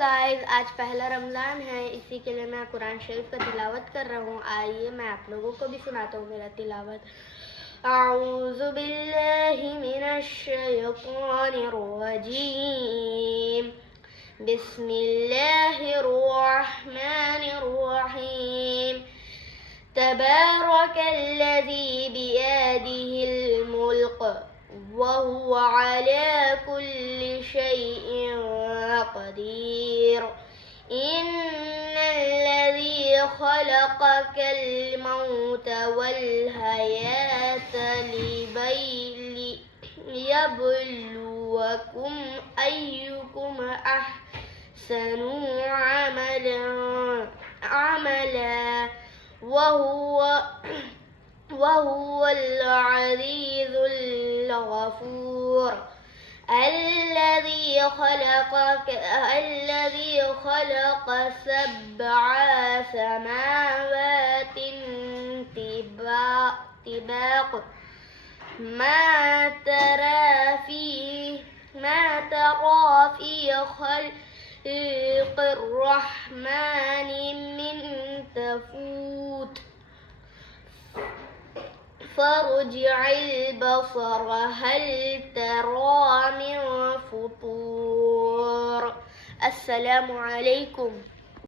गाइस, आज पहला रमज़ान है, इसी के लिए मैं कुरान शरीफ का तिलावत कर रहा हूँ। आइए मैं आप लोगों को भी सुनाता हूँ मेरा तिलावत। अऊज़ु बिल्लाहि मिनश शैतानिर रजीम। बिस्मिल्लाहिर रहमानिर रहीम। तबारकल्लज़ी बियदिहिल मुल्क वहुव अला कुल्लि शैइन क़दीर। इन्नल्लज़ी ख़लक़ल मौत वल हयात लियब्लुवकुम अय्युकुम अहसनु अमला वहुवल अज़ीज़ुल गफ़ूर। الذي خلق سبع سماوات طباق ما ترى في خلق الرحمن من تفوت فارجع البصر هل ترى من فطور. السلام عليكم.